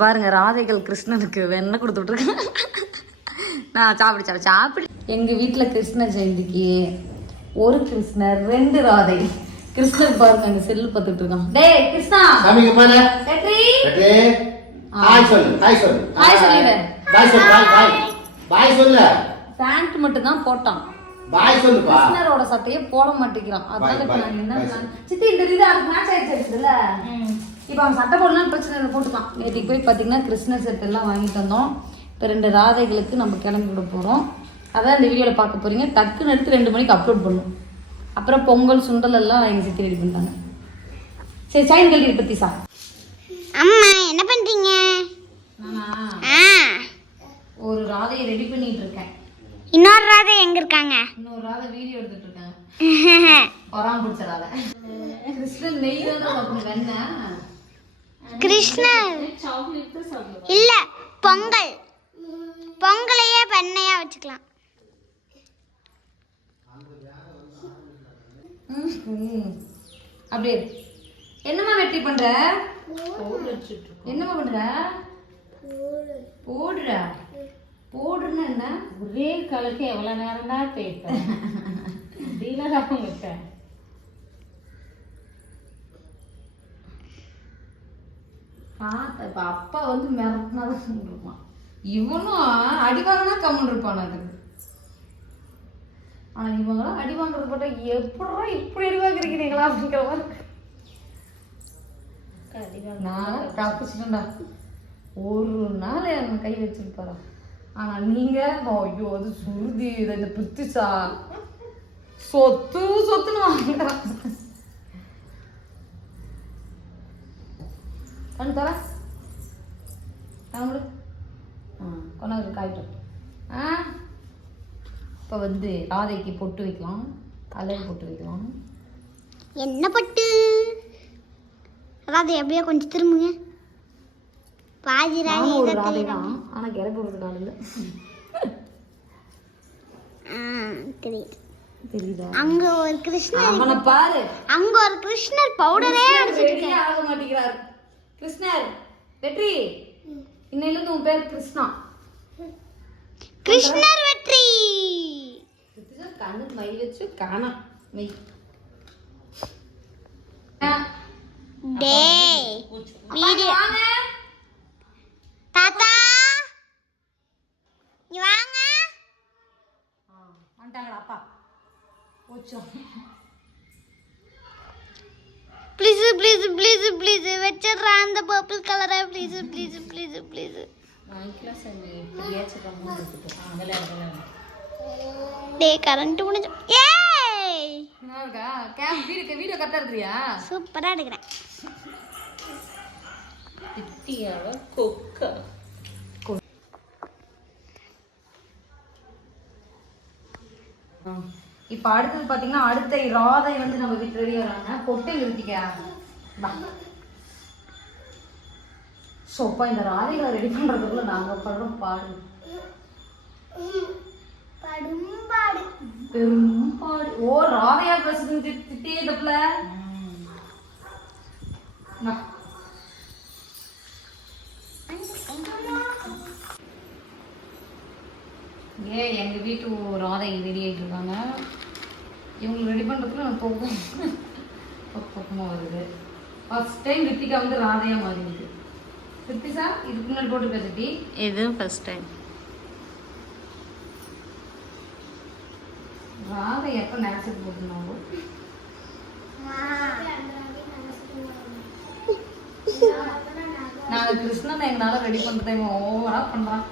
பாருங்க ராதைகள் கிருஷ்ணனுக்கு வெண்ணெய் கொடுத்துட்ருக்கேன் நான் சாப்பிடு சாப்பிடு சாப்பிடு. எங்க வீட்டுல கிருஷ்ண ஜெயந்திக்கு ஒரு கிருஷ்ணர் ரெண்டு ராதை. கிருஷ்ணர் பாருங்க அங்க செல்லு பார்த்துட்டு இருக்கான் டேய் கிருஷ்ணா. சாமிக்கு மேல வெற்றி. வெற்றி. ஹாய் சொல்லு ஹாய் சொல்லு. Hi சொல்லிடு. பாய் சொல்லு பாய் பாய் பாய் சொல்லு. பேண்ட் மட்டும் தான் போட்டான். பாய் சொல்லுப்பா. கிருஷ்ணரோட சட்டையே போட மாட்டேங்கிறான். அதனால இப்ப. நான் என்ன சித்தி இந்த இது அதுக்கு மேட்ச் ஆயிடுச்சுல இப்போ அவன் சட்டை போடலாம் பிரச்சனை இல்லை போட்டுக்கலாம். நேற்றுக்கு போய் பார்த்தீங்கன்னா கிருஷ்ணர் செட் எல்லாம் வாங்கிட்டு வந்தோம். இப்போ ரெண்டு ராதைகளுக்கு நம்ம கிளம்பி விட போகிறோம் அதான் இந்த வீடியோவில் பார்க்க போறீங்க. டக்குன்னு எடுத்து ரெண்டு மணிக்கு அப்லோட் பண்ணும். அப்புறம் பொங்கல் சுண்டல் எல்லாம் எங்கள் சித்தி ரெடி பண்ணிட்டாங்க. சரி சைன் கல்வி பற்றி சார் அம்மா என்ன பண்றீங்க? ஆ. ஒரு ராதையை ரெடி பண்ணிட்டு இருக்கேன். இன்னொரு ராதை எங்க இருக்காங்க? இன்னொரு ராதை வீடியோ எடுத்துட்டு இருக்கேன் வராம பிடிச்சதால கிருஷ்ணன் நெய் தான் வெண்ணெய். கிருஷ்ணர் இல்ல பொங்கல். பொங்கலையே பண்ணையா வச்சுக்கலாம். அப்படியே. என்னம்மா வெட்டி பண்ற? என்னம்மா பண்ற? போடுற. போடுறன்னா என்ன? ஒரே கலக்கு எவ்வளவு நேரம் தான் தேய்ப்பேன் டீலராக வைப்பேன் பார்த்த இப்ப அப்பா வந்து மிரட்டினாதான் இருப்பான் இவனும் அடி வாங்கினா கம்மன் இருப்பான் அதுக்கு. ஆனா இவங்களாம் அடி வாங்குறது பார்த்தா எப்படா இப்படி அடி வாங்குறீங்களா அப்படிங்கிற மாதிரி. நான் தப்பிச்சிட்டேன்டா ஒரு நாள் என் கை வச்சிருப்பாரா. ஆனா நீங்க ஐயோ அது சுருதி இது இந்த பிரித்திசா சொத்து சொத்துன்னு வாங்குறான் கண்ணு தர தமிழ் ஆ கொண்டாந்து காய்ட்டும் ஆ இப்போ வந்து ராதைக்கு பொட்டு வைக்கலாம். தலையில் பொட்டு வைக்கலாம். என்ன பட்டு? ராதை எப்படியோ கொஞ்சம் திரும்புங்க. பாதி ராதை ஒரு ராதை. தான். ஆனால் கிளப்பி விடுறது தெரியுதா. அங்க ஒரு கிருஷ்ணர் அவனை பாரு. அங்க ஒரு கிருஷ்ணர் பவுடரே அடிச்சிட்டு ரெடியே ஆக மாட்டேங்கிறார். கிருஷ்ணர் வெற்றி. இன்னையிலிருந்து உன் பேர் கிருஷ்ணா. கிருஷ்ணர் வெற்றி. கண்ணு மை வச்சு காணாம் மை டேய் வீடியோ. தாத்தா. வாங்க. வந்துட்டாங்களா அப்பா? போச்சோ ப்ளீஸ் ப்ளீஸ் ப்ளீஸ் ப்ளீஸ் வச்சிடுறா அந்த பர்பிள் கலரை ப்ளீஸ் ப்ளீஸ் ப்ளீஸ் ப்ளீஸ் டேய் கரண்ட் முடிஞ்சு. ஏய் கேம் வீடியோ வீடியோ இருக்கிறியா சூப்பரா எடுக்கிறேன். கொக்கா. இப்போ அடுத்தது பார்த்தீங்கன்னா அடுத்த ராதை வந்து நம்ம வீட்டு ரெடி வராங்க பொட்டை நிறுத்திக்க சோப்பா இந்த ராதைகளை ரெடி பண்ணுறதுக்குள்ள நாங்கள் படுறோம் பாடு. படும்பாடு. பெரும் பாடு ஓ ராதையா பேசுது. திட்டே தப்புல ஏ எங்க வீட்டு ராதை ரெடி ஆயிட்டு இருக்காங்க? இவங்க ரெடி பண்றதுக்குள்ள நான் போகும் பக்கமாக வருது. ஃபர்ஸ்ட் டைம் ரித்திகா வந்து ராதையா மாறி இருக்கு ரித்திசா இதுக்கு முன்னாடி போட்டு பேசிட்டி இது ஃபர்ஸ்ட் டைம் ராதை எப்போ நினச்சிட்டு போட்டுனாலும் நாங்கள் கிருஷ்ணனை எங்களால் ரெடி பண்ணுறதை ஓவராக பண்ணுறான்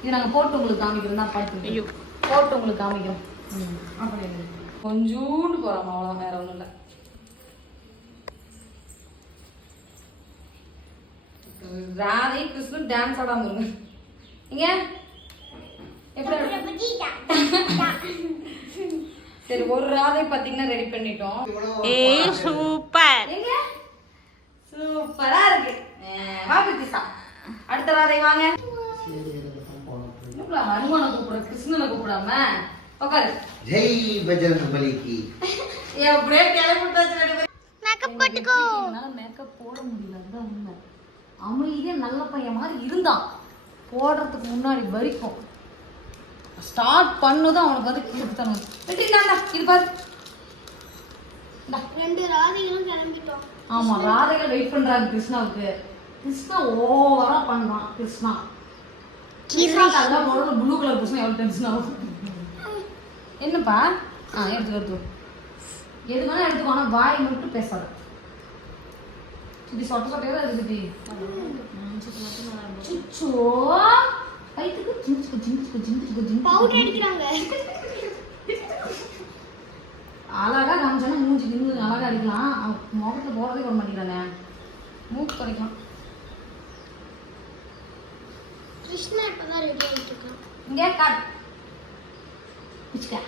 இது நாங்கள் போட்டு உங்களுக்கு காமிக்கிறோம். தான் பார்த்து போட்டு உங்களுக்கு காமிக்கிறோம். அப்படி. கொஞ்சூண்டு போகிறோம் அவ்வளோதான் வேற ஒன்றும் இல்லை. ராதை கிருஷ்ணன் டான்ஸ் ஆடாம இருங்க. இங்க. எப்படி? சரி ஒரு ராதை பார்த்தீங்கன்னா ரெடி பண்ணிட்டோம். ஏ சூப்பர். சூப்பரா இருக்கு. வா பிரித்திசா அடுத்த ராதை வாங்க. ஹனுமனை கூப்பிடுற கிருஷ்ணனை கூப்பிடாம? மேக்கப் போட்டுக்கோ. என்னால மேக்கப் போட முடியல அதுதான் உண்மை. அமைதியாக நல்ல பையன் மாதிரி இருந்தான். போடுறதுக்கு முன்னாடி வரைக்கும். ஸ்டார்ட் பண்ணதும் அவனுக்கு வந்து கிறுக்குத்தனம் வெற்றி இந்தாண்டா, இது பாரு. ரெண்டு ராதிகளும் கிளம்பிட்டோம். ஆமா ராதைகள் வெயிட் பண்றாங்க கிருஷ்ணாவுக்கு. கிருஷ்ணா ஓவரா பண்றான் கிருஷ்ணா. கிருஷ்ணா முதல்ல ப்ளூ கலர் கிருஷ்ணா எவ்வளவு டென்ஷன் ஆகும் என்னப்பா? ஆ எடுத்து எடுத்து எது வேணா எடுத்துக்கோ ஆனா வாய் மட்டும் பேசாத. இது சொட்ட சொட்டையா தான் இருக்குது சுச்சோ. வயிற்றுக்கு ஜிஞ்சுக்கு ஜிஞ்சுக்கு ஜிஞ்சுக்கு பவுடர் ஜிஞ்சுக்கு அடிக்கிறாங்க அழகா காமிச்சானா மூஞ்சி நின்று அழகா அடிக்கலாம். அவன் முகத்துல போடவே விட மாட்டேங்கிறானே. மூக்கு கிடைக்கும் கிருஷ்ணா இப்பதான் ரெடி ஆயிட்டு இருக்கான். இங்கே காட் பிச்சுக்க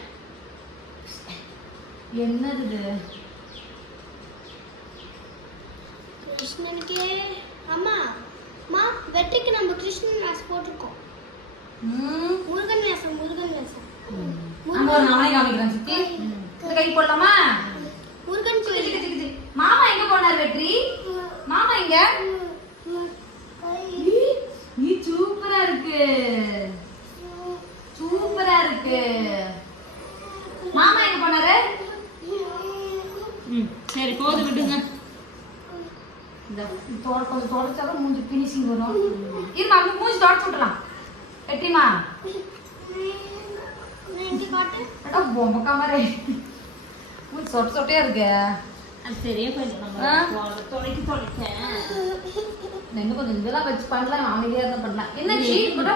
என்னது இது கிருஷ்ணனுக்கே. அம்மா அம்மா வெற்றிக்கு நம்ம கிருஷ்ணன் வேஷம் போட்டிருக்கோம். ம். முருகன் வேஷம் முருகன் வேஷம் அங்க ஒரு நானே காமிக்கிறேன் சித்தி. இந்த கை போடலாமா? முருகன். மாமா எங்க போனார் வெற்றி? மாமா எங்க நீ சூப்பரா இருக்கு சூப்பரா இருக்கு மாமா எங்க போனாரு ம் சரி போது விடுங்க இந்த தொட கொஞ்சம் தொடச்சாலும் மூஞ்சி ஃபினிஷிங் வரும். இருமா அப்படி மூஞ்சி தொடச்சு விட்டுலாம் கமரே மூஞ்சி சொட்ட சொட்டையா இருக்கு. அது சரியா இன்னும் கொஞ்சம் இதெல்லாம் வச்சு பண்ணலாம். அமைதியா இருந்தா பண்ணலாம் என்ன ஷீட் கூட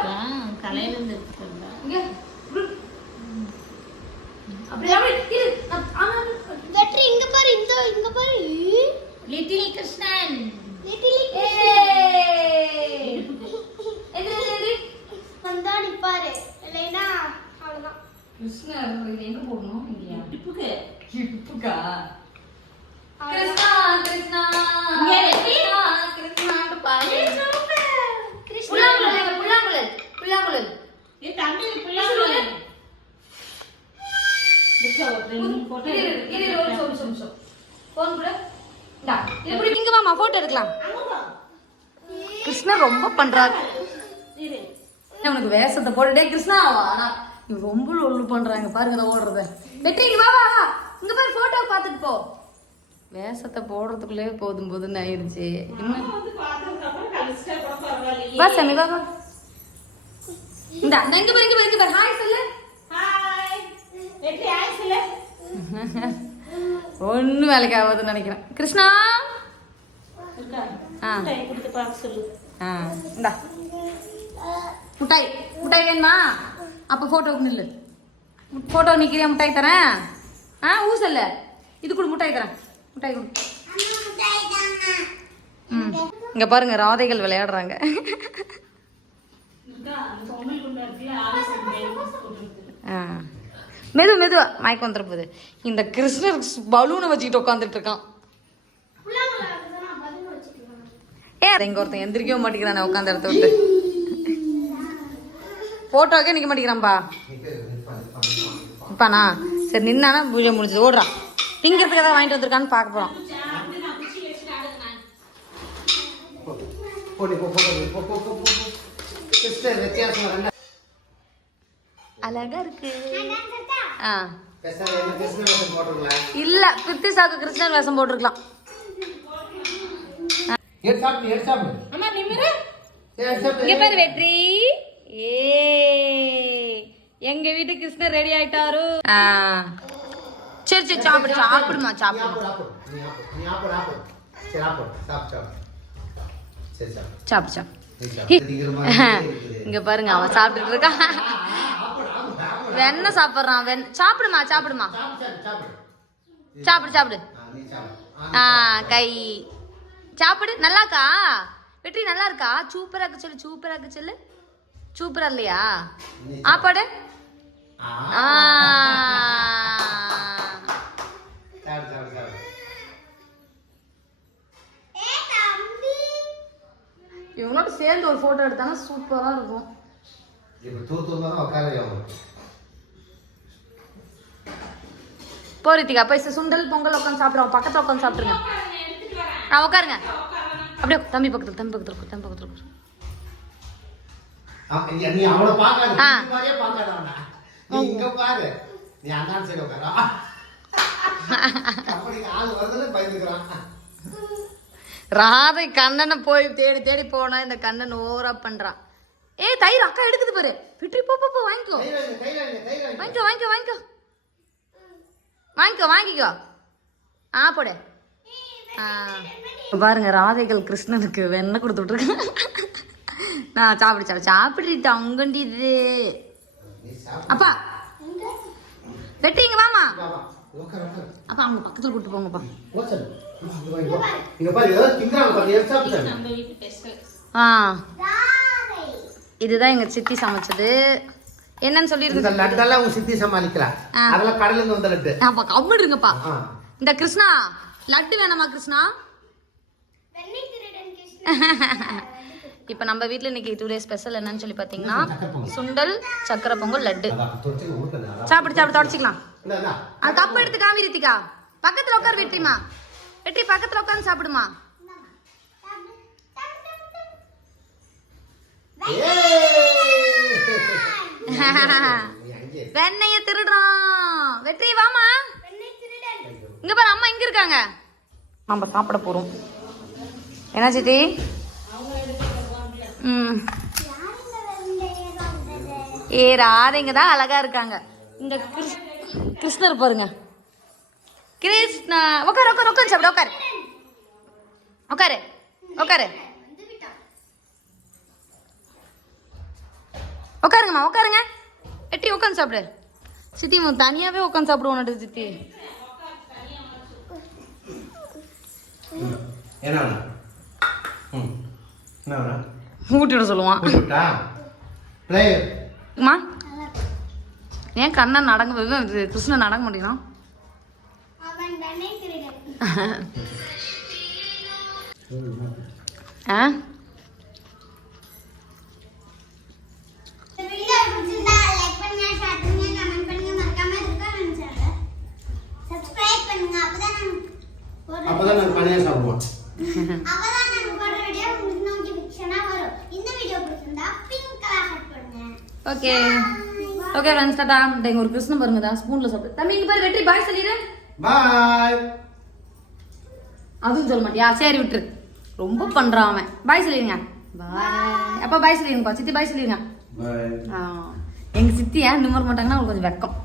தலையில இருந்து எடுத்துட்டு இங்க இப்படி. அப்படி அப்படி இரு நான் ஆனா வெற்றி இங்க பாரு இந்த இங்க பாரு லிட்டில் கிருஷ்ணன் லிட்டில் வந்தா நிப்பாரு. இல்லைன்னா அவ்வளவுதான். கிருஷ்ணர் இது எங்க போடணும் இங்கயா? இடுப்புக்கு. இப்புக்கா கிருஷ்ணா கிருஷ்ணா. கிருஷ்ணா கிருஷ்ணான்னு பாரு. புல்லாங்குழல் புல்லாங்குழல். புல்லாங்குழல். இது தம்பி பிள்ளை போட்டோ இரு, இரு, இரு, இரு, ஒரு நிமிஷம், ஒரு நிமிஷம், ஒரு நிமிஷம். phone கொடு. இந்தா, இது இப்படி இங்க வாமா போட்டோ எடுக்கலாம். கிருஷ்ணா ரொம்ப பண்றாரு உனக்கு வேஷத்தை போட்டுட்டே கிருஷ்ணா ஆனா நீ ரொம்ப ஒல்லு பண்றாங்க பாருங்க நான் ஓடுறத. வெற்றி இங்க வா வா இங்க பாரு போட்டோ பார்த்துட்டு போ. வேஷத்தை போடுறதுக்குள்ளே போதும் போதுன்னு ஆயிடுச்சு. வா சாமி வா வா. இந்த இங்க பாரு இங்க பாரு இங்க பாரு. ஹாய் சொல்லு. ஹாய் வெற்றி ஆயிடுச்சுல ஒன்றும் வேலைக்கு ஆகாதுன்னு நினைக்கிறேன். கிருஷ்ணா. ஆ. ஆ இந்தா. முட்டாய் முட்டாய் வேணுமா? அப்போ ஃபோட்டோவுக்கு நில்லு. ஃபோட்டோ நிற்கிறியா முட்டாய் தரேன். ஆ ஊசல்ல இது கொடு முட்டாய் தரேன். முட்டாய் கொடு. ம். இங்கே பாருங்க ராதைகள் விளையாடுறாங்க. மெது மெதுவா மயக்கம் வந்துட போகுது. இந்த கிருஷ்ணர் பலூனை வச்சுக்கிட்டு உட்காந்துட்டு இருக்கான் ஏ இங்க ஒருத்தன் எந்திரிக்கவே மாட்டேங்கிறானே உட்காந்த இடத்த விட்டு. போட்டோக்கே நிக்க மாட்டேங்கிறான்பா. இப்பாண்ணா சரி நின்னானா பூஜை முடிஞ்சது. ஓடுறான் திங்கிறதுக்கு ஏதாவது வாங்கிட்டு வந்திருக்கான்னு பார்க்க போறோம். அழகா இருக்கு. ஆ இல்ல பிரித்திசாக்கு கிருஷ்ணன் வேஷம் போட்டிருக்கலாம். எடுத்து சாப்பிடு எடுத்து சாப்பிடு? அம்மா நிமிரு. எடுத்து சாப்பிடு? இங்க பாரு வெற்றி. ஏ. எங்க வீட்டு கிருஷ்ணர் ரெடி ஆயிட்டாரு. ஆ. சரி சரி சாப்பிடு சாப்பிடுமா சாப்பிடு. சாப்பிடு சாப்பிடு. இங்க பாருங்க அவன் சாப்பிட்டுட்டு இருக்கான் ஆப்பிடு வெண்ணெய் சாப்பிடுறான் வெண் சாப்பிடுமா சாப்பிடுமா? சாப்பிடு சாப்பிடு ஆ கை. சாப்பிடு நல்லாக்கா வெற்றி நல்லா இருக்கா சூப்பரா இருக்கு சொல்லு. சூப்பரா இருக்கு சொல்லு சூப்பரா இல்லையா ஆப்பாடு இவங்களோட சேர்ந்து ஒரு போட்டோ எடுத்தானா சூப்பரா இருக்கும். போரித்திகா போய் சுண்டல் பொங்கல் உட்காந்து சாப்பிடுவோம் பக்கத்துல உட்காந்து சாப்பிடுங்க ஆ உட்காருங்க. அப்படியே தம்பி பக்கத்துல தம்பி பக்கத்துல தம்பி பக்கத்துல நீ- அவளை பார்க்காத. ஆ. மாதிரியே பார்க்காத அவனை. நீ இங்க பாரு. நீ அண்ணான் சைடு உட்காரா. அப்படிங்க ஆள் வருதுன்னு பயந்துக்கிறான். ராதை கண்ணனை போய் தேடி தேடி போனா இந்த கண்ணன் ஓவரா பண்றான். ஏய் தயிர் அக்கா எடுக்குது பாரு. விட்டு போ போ வாங்கிக்கோ. வாங்கிக்கோ வாங்கிக்கோ வாங்கிக்கோ. வாங்கிக்கோ வாங்கிக்கோ. ஆ போடு. பாருங்க ராதைகள் கிருஷ்ணனுக்கு வெண்ணெய் கொடுத்து விட்டுருக்கேன் நான் சாப்பிடு சாப்பிடு சாப்பிடுட்டு அங்கண்டி இது. அப்பா வெட்டி இங்க வாமா. அப்பா அவங்க பக்கத்துல கூட்டு போங்கப்பா. ஆ. இதுதான் எங்க சித்தி சமைச்சது. என்னன்னு சொல்லியிருக்கு இந்த லட்டெல்லாம் உங்க சித்தி சமாளிக்கலாம். அதெல்லாம் கடல்ல இருந்து வந்த லட்டு. அப்பா கம்மிடுங்கப்பா ஆ. இந்த கிருஷ்ணா லட்டு வேணாமா கிருஷ்ணா? இப்போ நம்ம வீட்டில் இன்னைக்கு டூ டே ஸ்பெஷல் என்னன்னு சொல்லி பார்த்தீங்கன்னா சுண்டல் சக்கரை பொங்கல் லட்டு. அதான், தொட்டுக்கு ஊட்டுங்க, அதான். சாப்பிடு சாப்பிடு தொடச்சிக்கலாம். அது கப் எடுத்து காமி ரித்திகா. பக்கத்தில் உட்கார் வெற்றிமா. வெற்றி பக்கத்தில் உட்காந்து சாப்பிடுமா. வெண்ணைய. திருடுறான் வெற்றி வாமா இங்க பாரு அம்மா எங்க இருக்காங்க? நம்ம சாப்பிட போறோம். என்ன சித்தி? ம். ஏ ராதைங்க தான் அழகா இருக்காங்க. இந்த கிருஷ்ணர் பாருங்க. கிருஷ்ணா உட்காரு உட்காரு உட்காரு சாப்பிட உட்காரு உட்காரு உட்காரு உட்காருங்கம்மா உட்காருங்க எட்டி உட்காந்து சாப்பிடு. சித்தி தனியாகவே உட்காந்து சாப்பிடுவோம் சித்தி. என்ன வேணும்? ம். என்ன வேணும்? சொல்லுவான். அம்மா ஏன் கண்ணன் நடங்க இது கிருஷ்ணன் நடக்க மாட்டேங்கிறான் ஆ இந்த வீடியோ பிடிச்சிருந்தா லைக் பண்ணுங்க ஷேர் பண்ணுங்க கமெண்ட் பண்ணுங்க மறக்காம இருக்க நினைச்சாங்க சப்ஸ்கிரைப் பண்ணுங்க அப்பதான் நாங்க போடுற அப்பதான் நாங்க தனியா சாப்பிடுவோம். அப்பதான் நாங்க போடுற வீடியோ உங்களுக்கு நோட்டிபிகேஷனா வரும். இந்த வீடியோ பிடிச்சிருந்தா பிங்க் கலர் ஹட் பண்ணுங்க. ஓகே ஓகே ஃப்ரெண்ட்ஸ் டாடா இங்க ஒரு கிருஷ்ணன் பாருங்க தான் ஸ்பூன்ல சாப்பிடு தம்பி இங்க பாரு வெற்றி. பாய் சொல்லிடு. பாய் அதுவும் சொல்ல மாட்டியா? சரி விட்டுரு. ரொம்ப பண்றான் அவன். பாய் சொல்லிடுங்க. பாய் அப்பா பாய் சொல்லிடுங்கப்பா. சித்தி பாய் சொல்லிடுங்க. பாய் ஆ. எங்க சித்தியா இந்த மாதிரி மாட்டாங்கன்னா அவங்களுக்கு கொஞ்சம் வெக்கம்.